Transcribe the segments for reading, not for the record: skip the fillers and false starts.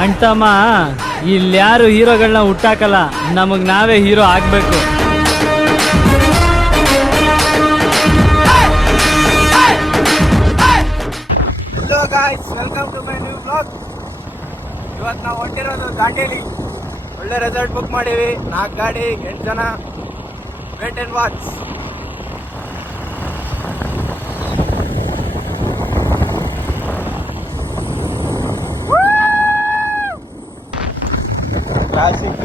ಅಣ್ತಮ್ಮ ಇಲ್ಲಿ ಯಾರು ಹೀರೋಗಳನ್ನ ಹುಟ್ಟಾಕಲ್ಲ, ನಮಗ್ ನಾವೇ ಹೀರೋ ಆಗ್ಬೇಕು. Hello guys, welcome to my new blog. ಇವತ್ತು ನಾವು ಹೊಂಟಿರೋದು ದಾಂಡೇಲಿ. ಒಳ್ಳೆ ರೆಸಾರ್ಟ್ ಬುಕ್ ಮಾಡೀವಿ. 4 ಗಾಡಿ, 8 ಜನ. Wait and watch. ಕ್ಲಾಸಿಕ್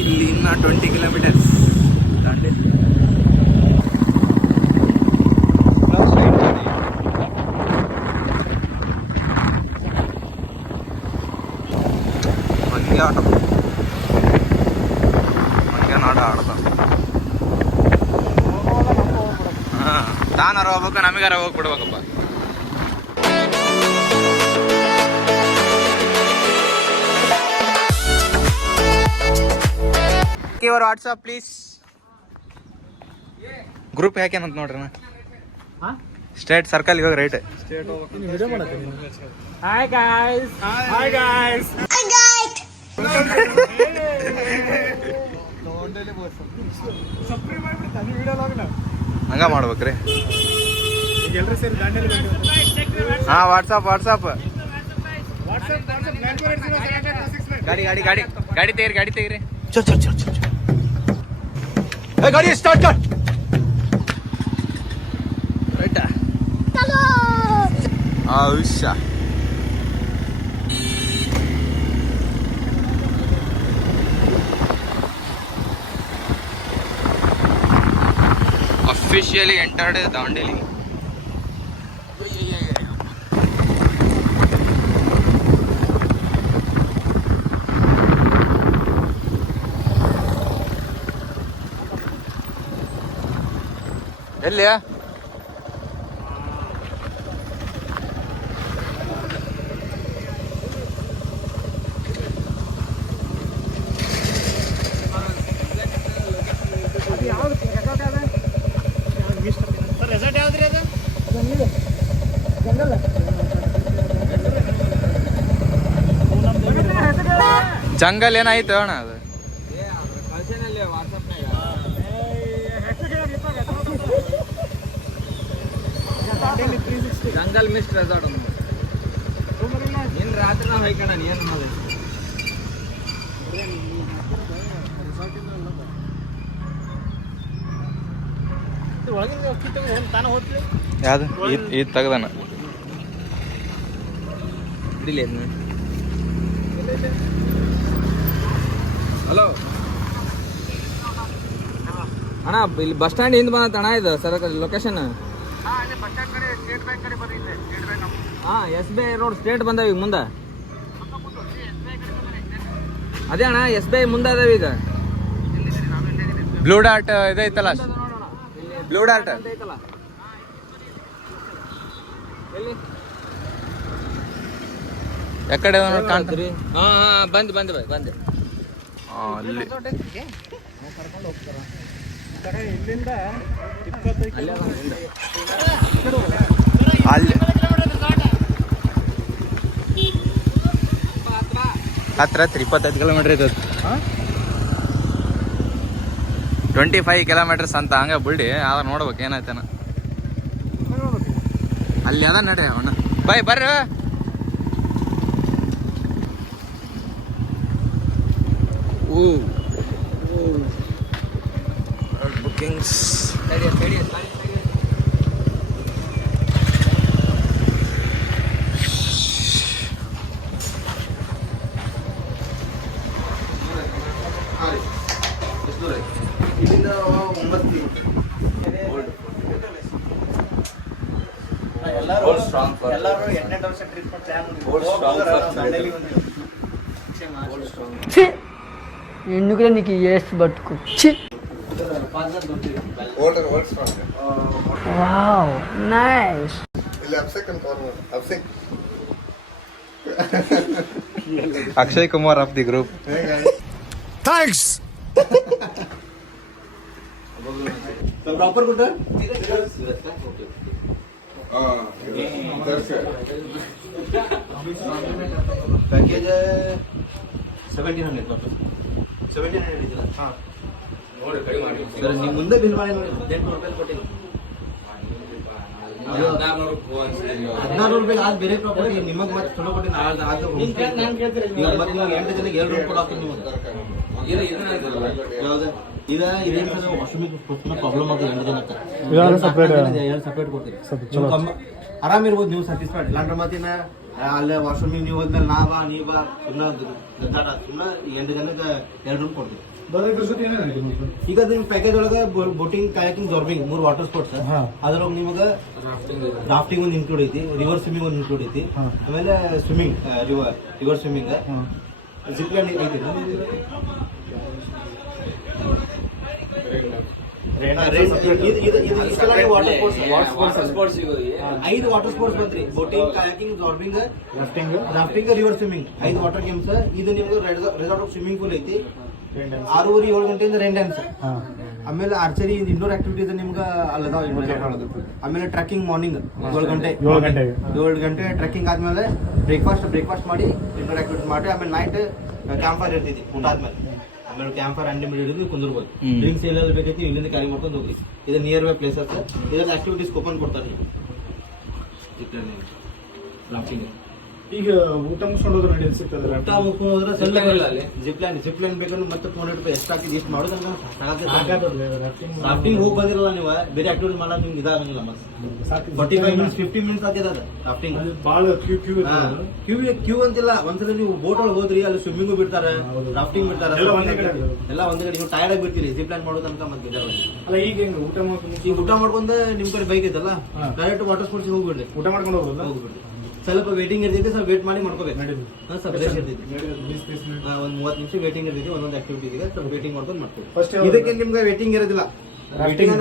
ಇಲ್ಲಿ ಇನ್ನ 20 ಕಿಲೋಮೀಟರ್ಸ್ ದಾಂಡೇಲಿ. ಮಂಗ್ಯ ಆಟ, ಮಂಗ್ಯ ನಾಡ ಆಡ್ದ. ತಾನಾರ ಹೋಗ್ಬೇಕು, ನಮಗಾರ ಹೋಗ್ಬಿಡ್ಬೇಕಪ್ಪ. Your WhatsApp please. ಗ್ರೂಪ್ ಯಾಕೇನಂತ ನೋಡ್ರಿ. ಸ್ಟ್ರೇಟ್ ಸರ್ಕಲ್ ಇವಾಗ right. Hi guys, hi guys, ಹಂಗ ಮಾಡ್ಬೇಕ್ರಿ. ಹಾ, ವಾಟ್ಸಪ್ ಗಾಡಿ ಗಾಡಿ ಗಾಡಿ ಗಾಡಿ ತೆಗೀರಿ, ಗಾಡಿ ತೆಗೀರಿ. ಚಲ್ ಚಲ್ ಚಲ್ ಚಲ್. ಗಾಡಿ ಸ್ಟಾರ್ಟ್ ಕಟ್. ರೈಟಾ ಔಷಾ. Officially entered Dandeli. ಎಲ್ಲಿಯಾ? ಜಂಗಲ್ ಏನಾಯ್ತು ಅಣ್ಣ ಅದು? ಜಂಗಲ್ ಮಿಸ್ಟ್ ರೆಸಾರ್ಟ್ ನೀನ್ ರಾತ್ರಿ ನಾವು ಹೋಯ್ಕಣ ನೀನ್ ಮಾಡಿ. ಯಾವ್ದು ಇದು ತೆಗ್ದಾನ? ಹಲೋ ಅಣ್ಣ, ಇಲ್ಲಿ ಬಸ್ ಸ್ಟ್ಯಾಂಡ್ ಹಿಂದೆ ಬಂದಣ್ಣ ಇದು ಸರ್ ಲೊಕೇಶನ್. ಹಾ, SBI ರೋಡ್ ಸ್ಟ್ರೇಟ್ ಬಂದಾವ ಈಗ ಮುಂದೆ. ಅದೇ ಅಣ್ಣ, SBI ಮುಂದೆ ಅದಾವ ಈಗ. ಬ್ಲೂ ಡಾಟ್ ಇದೈತಲ್ಲ, ಬ್ಲೂ ಡಾಟ್ ಐತಲ್ಲ. ಯಾಕಡೆ ಕಾಣ್ತೀರಿ? ಹಾ ಹಾ, ಬಂದೆ ಬಂದೆ ಬಂದೆ. ಅಲ್ಲಿ ಕರ್ಕೊಂಡು ಹೋಗ್ತಾರ. ಇಲ್ಲಿಂದ ಅಲ್ಲಿ ಹತ್ರ 25 ಕಿಲೋಮೀಟರ್ ಇರ್ತದೆ. 25 ಕಿಲೋಮೀಟರ್ಸ್ ಅಂತ. ಹಂಗ ಬಿಡಿ, ಆದ್ರೆ ನೋಡ್ಬೇಕು ಏನಾಯ್ತೇನ. ಅಲ್ಲಿ ಅದ ನಡೆ ಅವಣ್ಣ. ಬಾಯ್ ಬರ್ರಿ. ಬುಕಿಂಗ್ಸ್ ಇಲ್ಲಿಂದ 9 ಕಿಲೋಮೀಟರ್. ಎಲ್ಲರೂ 8 ವರ್ಷ ಟ್ರಿಪ್ ఎందుకు నీకు ఏసు బతుకు ఛీ wow nice Akshay Kumar of the group. Thanks. So proper good. Package 1700 total. 1700 ಇದಲ್ಲ. ಹಾ. ನೋಡಿ ಕಡಿಮೆ ಮಾಡಿ. ಸರ್ ನಿಮ್ಮ ಮುಂದೆ ಬಿಲ್ ಮಾಡಿ ನೋಡಿ 1800 ರೂಪಾಯಿ ಕೊಟ್ಟಿಲ್ಲ. 1400 ರೂಪಾಯಿ ಆದ ಬೇರೆ ಪ್ರಾಪರ್ಟಿ ನಿಮಗೆ ಮತ್ತೆ ಚಲೋ ಕೊಟ್ಟಿನ ಆದ ನಾನು ಕೇಳ್ತೀನಿ ಈಗ ಮತ್ತೆ ನೀವು 8 ಜನಕ್ಕೆ 7 ರೂಪಾಯಿ ಕೊಡಾಕ್ತೀನಿ ನೀವು ಯಾವ್ದು ಇದೇನು ಸರ್ ವಾಶ್ರೂಮಿಗೆ ಪ್ರಾಬ್ಲಮ್ ಆಗಿದೆ 8 ಜನಕ್ಕೆ ಎರಡು ಸಪ್ರೇಟ್ ಕೊಡ್ತೀವಿ ಆರಾಮ್ ಇರ್ಬೋದು ನೀವು ಸ್ಯಾಟಿಸ್ಫೈಡ್ ಇಲ್ಲಾಂದ್ರೆ ಮತ್ತಿನ ಅಲ್ಲೇ ವಾಶ್ರೂಮಿಗೆ ನೀವು ಹೋದ್ಮೇಲೆ ನೀವು ಬಾ ಸುಮ್ಮನೆ 8 ಜನಕ್ಕೆ 2 ರೂಮ್ ಕೊಡ್ತೀವಿ ಈಗ ನಿಮ್ ಪ್ಯಾಕೇಜ್ ಒಳಗೆ ಬೋಟಿಂಗ್ ಕಾಯಾಕಿಂಗ್ ಜಾರ್ಬಿಂಗ್ 3 ವಾಟರ್ ಸ್ಪೋರ್ಟ್ಸ್ ಅದ್ರೊಳಗೆ ನಿಮಗೆ ರಾಫ್ಟಿಂಗ್ ಒಂದು ಇನ್ಕ್ಲೂಡ್ ಐತಿ ರಿವರ್ ಸ್ವಿಮ್ಮಿಂಗ್ ಒಂದು ಇನ್ಕ್ಲೂಡ್ ಐತಿ ಆಮೇಲೆ swimming river swimming zip line ಐತಿ 5 ವಾಟರ್ ಸ್ಪೋರ್ಟ್ಸ್ ಬಂದ್ರಿ boating kayaking zorbing rafting river swimming 5 water games ಇದು ನಿಮ್ಗೆ ರೆಸಾರ್ಟ್ ಆಫ್ ಸ್ವಿಮ್ಮಿಂಗ್ ಪೂಲ್ ಐತಿ 6:30-7 ಗಂಟೆಯಿಂದ ರೈನ್ ಡ್ಯಾನ್ಸ್ ಆಮೇಲೆ ಆರ್ಚರಿ ಇಂಡೋರ್ ಆಕ್ಟಿವಿಟೀಸ್ ನಿಮ್ಗೆ ಅಲ್ಲದಾವ ಆಮೇಲೆ ಟ್ರೆಕ್ಕಿಂಗ್ ಮಾರ್ನಿಂಗ್ 7 ಗಂಟೆ ಟ್ರೆಕ್ಕಿಂಗ್ ಆದ್ಮೇಲೆ ಬ್ರೇಕ್ಫಾಸ್ಟ್ ಮಾಡಿ ಇಂಡೋರ್ ಆಕ್ಟಿವಿಟೀಸ್ ಮಾಡಿ ಆಮೇಲೆ ನೈಟ್ ಕ್ಯಾಂಪ್ ಫೈರ್ ಇರ್ತೈತಿ ಊಟ ಆದ್ಮೇಲೆ ಆಮೇಲೆ ಕ್ಯಾಂಪ್ ಫೈರ್ ಅನ್ಲಿಮಿಟೆಡ್ ಹಿಡಿದು ಕುಂದಿರ್ಬೋದು ಡ್ರಿಂಕ್ಸ್ ಎಲ್ಲೆಲ್ಲ ಬೇಕೈತಿ ಇಲ್ಲಿಂದ ಕ್ಯಾರಿ ಮಾಡ್ಕೊಂಡು ಹೋಗ್ರಿ ಇದು ನಿಯರ್ ಬೈ ಪ್ಲೇಸಸ್ ಇದನ್ನ ಆಕ್ಟಿವಿಟೀಸ್ ಕೂಪನ್ ಕೊಡ್ತಾರೆ ನೀವು ರಾಫ್ಟಿಂಗ್ ಈಗ ಊಟ ಮುಗಿಸ್ಕೊಂಡು ಹೋದ್ರೆ ನಡಿ ಸಿಗ್ತದೆ ಊಟ ಮುಗಿಸ್ಕೊಂಡು ಹೋದ್ರೆ ಜಿಪ್ ಲೈನ್ ಬೇಕಂದ್ರೆ ಮತ್ತೆ 200 ರೂಪಾಯಿ ಎಷ್ಟಾಗ್ತದೆ ಇಷ್ಟು ಮಾಡೋದು ರಾಫ್ಟಿಂಗ್ ಹೋಗಿ ಬಂದಿರಲ್ಲ ನೀವು ಬೇರೆ ಆಕ್ಟಿವಿಟಿ ಮಾಡೋದು ನಿಮ್ಗೆ ಇದಾಗಂಗಿಲ್ಲ ಮತ್ತೆ 45 ಮಿನಿಟ್ಸ್ 50 ಮಿನಿಟ್ಸ್ ಆಗ್ತದೆ ಅದು ರಾಫ್ಟಿಂಗ್ ಭಾಳ ಕ್ಯೂ ಅಂತಿಲ್ಲ ಒಂದ್ಸಲ ನೀವು ಬೋಟ್ ಒಳಗೆ ಹೋದ್ರಿ ಅಲ್ಲಿ ಸ್ವಿಮ್ಮಿಂಗು ಬಿಡ್ತಾರೆ ರಾಫ್ಟಿಂಗ್ ಬಿಡ್ತಾರೆ ಎಲ್ಲ ಒಂದೇ ಕಡೆ ನೀವು ಟೈರ್ಡ್ ಆಗಿ ಬಿಡ್ತೀರಿ ಜಿಪ್ ಲೈನ್ ಮಾಡೋದು ತನಕ ಮತ್ತೆ ಅಲ್ಲ ಈಗ ಈಗ ಊಟ ಮಾಡ್ಕೊಂಡು ನಿಮ್ ಕಡೆ ಬೈಕ್ ಐತಲ್ಲ ಡೈರೆಕ್ಟ್ ವಾಟರ್ ಸ್ಪೋರ್ಟ್ಸ್ ಹೋಗ್ಬಿಡ್ರಿ ಊಟ ಮಾಡ್ಕೊಂಡು ಹೋಗ್ಬಿಡ್ರಿ ಸ್ವಲ್ಪ ವೇಟಿಂಗ್ ಇರ್ತೈತಿ ಸ್ವಲ್ಪ ವೇಟ್ ಮಾಡಿ ಮಾಡ್ಕೋಬೇಕು ಸ್ವಲ್ಪ ರೇಸ್ ಇರ್ತೈತಿ ಒಂದ್ 30 ನಿಮಿಷ ವೇಟಿಂಗ್ ಇರ್ತೈತಿ ಒಂದೊಂದು ಆಕ್ಟಿವಿಟಿಗೆ ಸ್ವಲ್ಪ ವೇಟಿಂಗ್ ಮಾಡ್ಕೊಂಡು ಮಾಡ್ತೀವಿ ಇದಕ್ಕೆ ನಿಮ್ಗೆ ವೇಟಿಂಗ್ ಇರೋದಿಲ್ಲ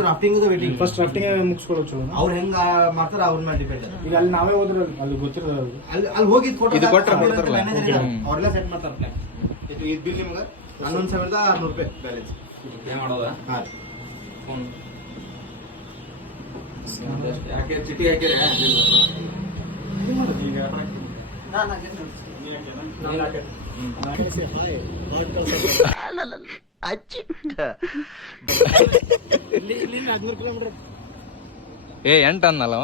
ರಾಫ್ಟಿಂಗ್ ವೇಟಿಂಗ್ ಫಸ್ಟ್ ರಾಫ್ಟಿಂಗ್ ಮುಗಿಸ್ಕೊಳ್ಳೋ ಚಲೋ ಅವ್ರು ಹೆಂಗ ಮಾಡ್ತಾರ ಅವ್ರ ಮೇಲೆ ಡಿಪೆಂಡ್ ಈಗ ಅಲ್ಲಿ ನಾವೇ ಹೋದ್ರೆ ಅಲ್ಲಿ ಗೊತ್ತಿರೋದು ಅಲ್ಲಿ ಹೋಗಿ ಅವ್ರೆಲ್ಲ ಸೆಟ್ ಮಾಡ್ತಾರೆ ಪ್ಲಾನ್ ಇದು ಬಿಲ್ ನಿಮ್ಗೆ 11,600 ರೂಪಾಯಿ ಬ್ಯಾಲೆನ್ಸ್ ಯಾಕೆ ಚಿಟಿ ಹಾಕಿದ್ರೆ ಏ 8 ಅನ್ನಲ್ಲವ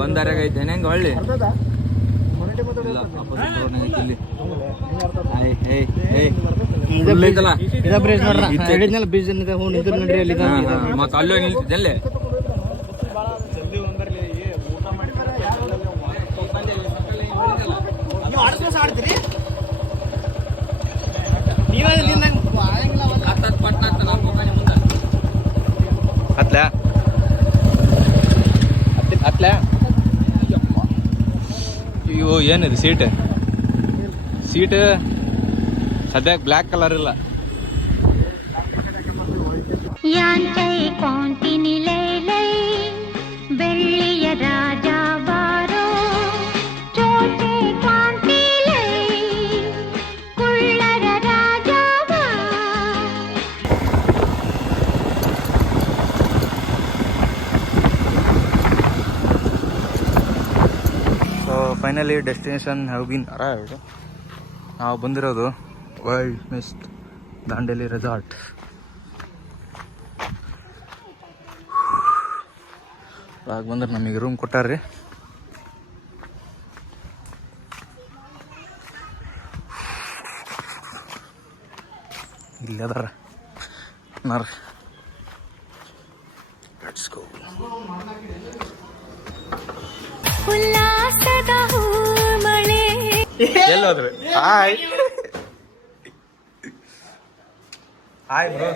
ಬಂದಾರಾಗ ಐತೆ ಹೆಂಗ ಒಳ್ಳೆ ಮತ್ತ ಅಲ್ಲೋ ನಿಲ್ತಿದ್ದಲ್ಲೇ ಹತ್ಲ ಅಯ್ಯೋ ಏನಿದೆ ಸೀಟ್ ಸದ್ಯಕ್ಕೆ ಬ್ಲ್ಯಾಕ್ ಕಲರ್ ಇಲ್ಲ ಬೆಳ್ಳಿಯ ರಾಜ ಬಾರೋ ಚೋಟೆ ಕಾಂತಿಲೇ ಕುಳ್ಳರ ರಾಜ so finally destination have been arrived ನಾವು ಬಂದಿರೋದು ವರ್ಲ್ಡ್ ಬೆಸ್ಟ್ ದಾಂಡೇಲಿ ರೆಸಾರ್ಟ್ ಒಳಗೆ ಬಂದ್ರೆ ನಮಗೆ ರೂಮ್ ಕೊಟ್ಟಾರ್ರಿ ಇಲ್ಲಿ ಅದಾರ ನೋಡ್ರಿ ಲೆಟ್ಸ್ ಗೋ ಉಲ್ಲಾಸದ ಹೂಮಳೆ ಎಲ್ಲೋದ್ರಿ ಹಾಯ್ ಹಾಯ್ ಬ್ರೋ.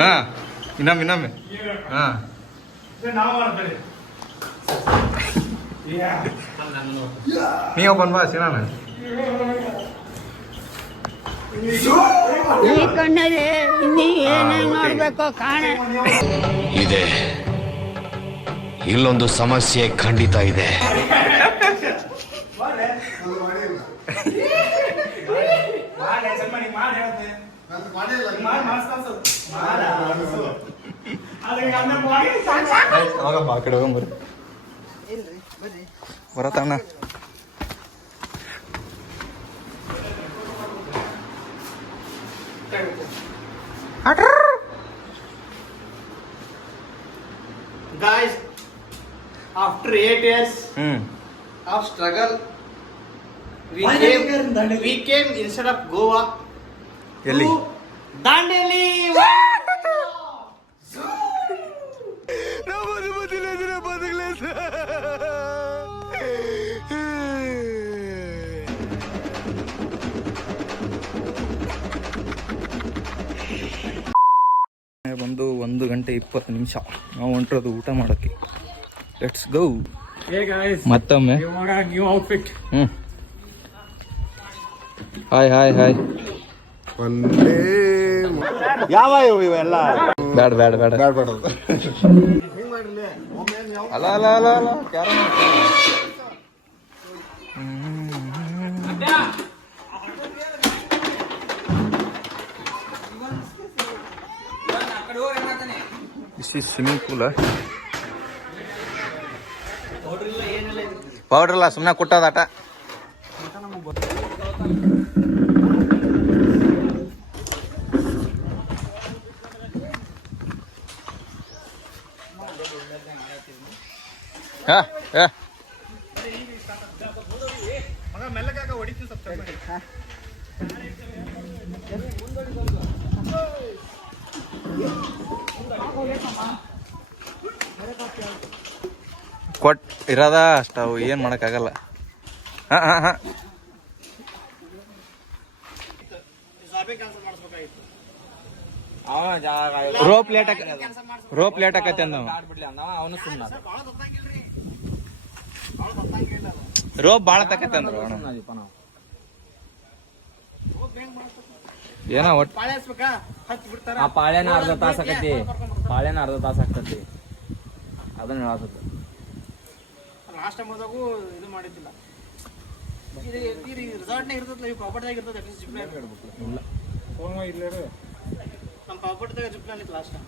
ಹಾ ಇನ್ನೊಮ್ಮೆ ಹಾ ನೀ ಓಪನ್ ಬಾ ಸಿನಾನ. ಈ ಕಣ್ಣಲ್ಲಿ ಇನ್ನೀ ಏನೇನ್ ನೋಡ್ಬೇಕೋ ಕಾಣೆ. ಇದೆ, ಇಲ್ಲೊಂದು ಸಮಸ್ಯೆ ಖಂಡಿತ ಇದೆ. ಆ ಕಡೆ ಹೋಗ್ಬರ್ರಿ ಬರತ್ತಣ್ಣ. Guys, after 8 years of struggle, we came instead of Goa ಎಲ್ಲಿ? to Dandeli. ಬಂದು 1:20 ನಾವು ಹೊಂಟಿರೋದು ಊಟ ಮಾಡೋಕ್ಕೆ. Let's go. ಮತ್ತೊಮ್ಮೆ new outfit. Hi hi hi. ಯಾವ ಇವೆಲ್ಲ ಬೇಡ ಬೇಡ ಬೇಡ ಅಲ್ಲ ಅಲ್ಲ ಅಲ್ಲ ಅಲ್ಲ ಕ್ಯಾರ this is swimming pool. Powder ಇಲ್ಲ, ಸುಮ್ಮನೆ ಕೊಟ್ಟದಾಟ. ಕೊಟ್ ಇರೋದ ಅಷ್ಟ, ಅವು ಏನು ಮಾಡೋಕ್ಕಾಗಲ್ಲ. ಹಾಂ ಹಾಂ ಹಾಂ ರೋಪ್ ಲೇಟ್ ಆಕತ್ತೆ ಅಂದ ಅವನು. ಸುಮ್ಮನೆ ರೋಪ್ ಭಾಳ ತಕತ್ತೆ ಅಂದ್ರು ಏನೋ ಒಟ್ಟು ಆ ಪಾಳ್ಯನ ಅರ್ಧ ತಾಸ ಆಕತಿ, ಆಗ್ತತಿ. ಅದನ್ನ ಹೇಳತ್ತ. ಲಾಸ್ಟ್ ಟೈಮ್ ಹೋದಾಗೂ ಇದು ಮಾಡಿದ್ದಿಲ್ಲ. ರಿಸಾರ್ಟ್ನಾಗ ಇರ್ತದಲ್ಲ, ಇವು ಪಾಪಡ್ದಾಗ ಇರ್ತದೆ. ನಮ್ಮ ಪಾಪಡ್ದಾಗ ಜಿಪ್ಲೈನ್ ಇತ್ತು ಲಾಸ್ಟ್ ಟೈಮ್.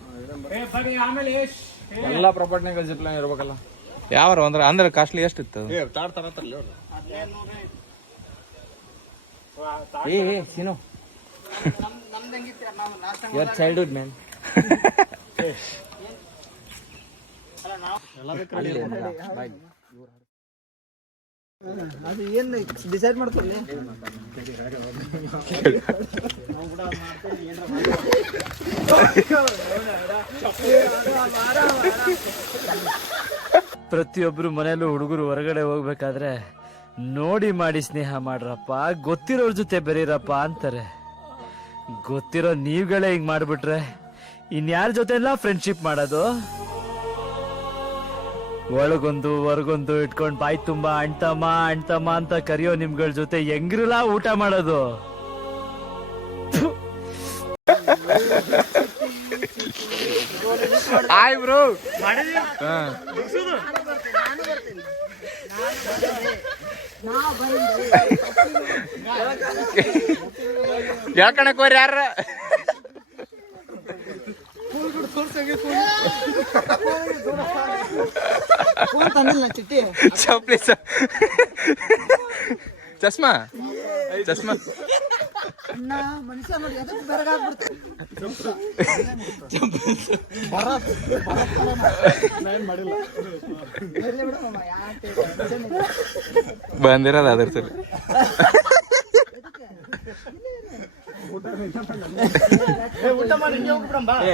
ಎಲ್ಲ ಪ್ರಾಪರ್ಟಿನಾಗ ಜಿಪ್ಲೈನ್ ಇರ್ಬೇಕಲ್ಲ. ಯಾವ ಅಂದ್ರೆ ಕಾಸ್ಟ್ಲಿ ಎಷ್ಟಿತ್ತು? ಏ ಸೀನು, ನಮ್ದು ಹೆಂಗಿತ್ತು, ನಾವು last time your childhood man. ಅದು ಏನು ಡಿಸೈಡ್ ಮಾಡ್ಕೊಳ್ಳಿ. ಪ್ರತಿಯೊಬ್ರು ಮನೆಯಲ್ಲೂ ಹುಡುಗರು ಹೊರಗಡೆ ಹೋಗ್ಬೇಕಾದ್ರೆ ನೋಡಿ ಮಾಡಿ ಸ್ನೇಹ ಮಾಡ್ರಪ್ಪ, ಗೊತ್ತಿರೋರ್ ಜೊತೆ ಬೆರೀರಪ್ಪ ಅಂತಾರೆ. ಗೊತ್ತಿರೋ ನೀವುಗಳೇ ಹಿಂಗ್ ಮಾಡ್ಬಿಟ್ರೆ ಇನ್ಯಾರ ಜೊತೆ ಎಲ್ಲ ಫ್ರೆಂಡ್ಶಿಪ್ ಮಾಡೋದು? ಒಳಗೊಂದು ಹೊರಗೊಂದು ಇಟ್ಕೊಂಡ್ ಬಾಯಿ ತುಂಬಾ ಅಣ್ತಮ್ಮ ಅಂತ ಕರೆಯೋ ನಿಮ್ಗಳ ಜೊತೆ ಹೆಂಗ್ರಲ್ಲ ಊಟ ಮಾಡೋದು? Hi bro. ಹೇಳ್ಕಣಕ್ ಹೋರಿ ಯಾರ? ಚಪ್ಲಿ ಚಸ್ಮಾ ಮನುಷ್ಯ ನೋಡಿ ಅದಕ್ಕೆ ಬೆರಗಾಗ್ಬಿಡ್ತು. ಬಂದಿರೋದು ಅದ್ರ ಸರಿ.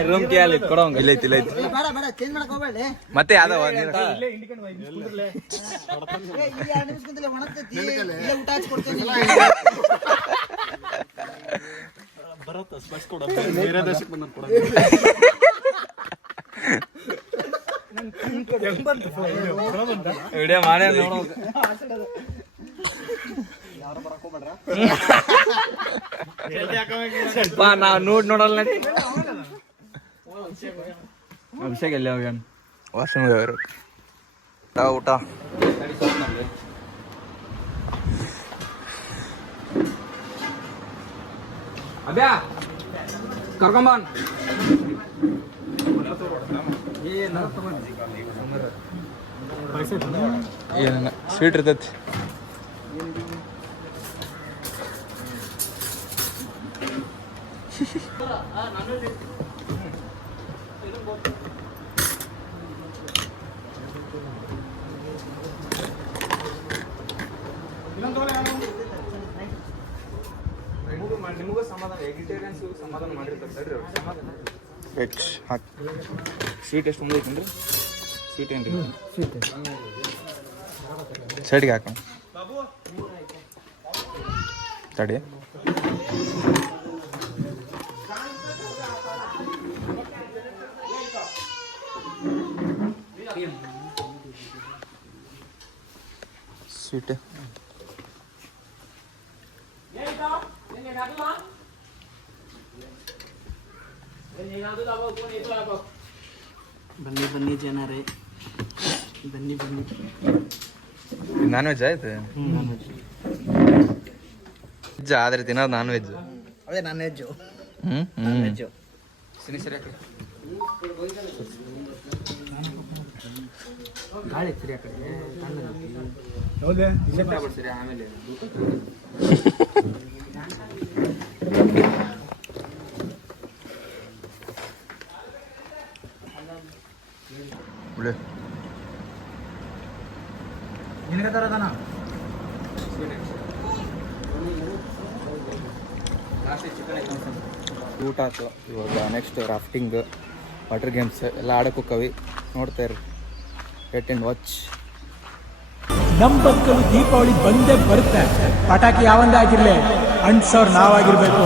ರೂಮ್ ಕೇಳಿ ಕೊಡೋಂಗ ಇಲ್ಲ ಐತಿ ಬೇಡ ಬೇಡ ಚೇಂಜ್ ಮಾಡಕ್ ಹೋಗ್ಬೇಡಿ. ಮತ್ತೆ ಯಾವ್ದವ ಒಣಗ್ತೈತಿ ಊಟ ಹಚ್ಕೊಡ್ತೇನೆ. ವಿಡಿಯೋ ಮಾಡೇ ನೋಡೋ ನಾವು ನೋಡಲ್ಲ ನಡಿ. ಅಭಿಷೇಕ್ ಎಲ್ಲಿ ಹೋಗ್ಯಾನ? ವಾಶ್ರೂಮ್ ಹೋಗ್ಯಾರ. ಊಟ ಅಬ್ಯಾ ಕರ್ಕೊಂಬನ್. ಏನ ಸ್ವೀಟ್ ಇರ್ತೈತಿ. ನಿಮಗೂ ಸಮಾಧಾನ, ವೆಜಿಟೇರಿಯನ್ಸ್ ಸಮಾಧಾನ ಮಾಡಿರ್ತಾರೆ ವೆಜ್ ಹಾಕಿ. ಸ್ವೀಟ್ ಎಷ್ಟು ಮುಂದೆ ಐತನ್ರಿ? ಸ್ವೀಟ್ ಏನ್ರಿ? ಸೈಡ್ಗೆ ಹಾಕೋಣ ತಡಿ. ಸ್ವೀಟ್ ಬನ್ನಿ ಬನ್ನಿ ಜನರೇ, ಬನ್ನಿ ಬನ್ನಿ. ನಾನ್ ವೆಜ್ ಆಯ್ತು. ವೆಜ್ ಆದ್ರೆ ತಿನ್ನೋದು ನಾನ್ ವೆಜ್. ಅದೇ ನಾನ್ ವೆಜ್ಜು. ವೆಜ್ಜು ಸರಿ ಗಾಳಿ ಸರಿ ಆ ಕಡೆ ಹೌದೇ ಸರಿ ಆಮೇಲೆ ನಿನಗೆ ತರೋದನ ಊಟ ಆಯ್ತು. ಇವಾಗ ನೆಕ್ಸ್ಟ್ ರಾಫ್ಟಿಂಗ್, ವಾಟರ್ ಗೇಮ್ಸ್ ಎಲ್ಲ ಆಡಕ್ಕೆ ಹೋಕ್ಕವಿ. ನೋಡ್ತಾ ಇರ್ರಿ, ವೇಟ್ ಆ್ಯಂಡ್ ವಾಚ್. ನಮ್ಮ ಬದುಕಲು ದೀಪಾವಳಿ ಬಂದೇ ಬರುತ್ತೆ. ಪಟಾಕಿ ಯಾವಂದೇ ಆಗಿರ್ಲಿ, ಅಂಟ್ಸೋರ್ ನಾವಾಗಿರ್ಬೇಕು.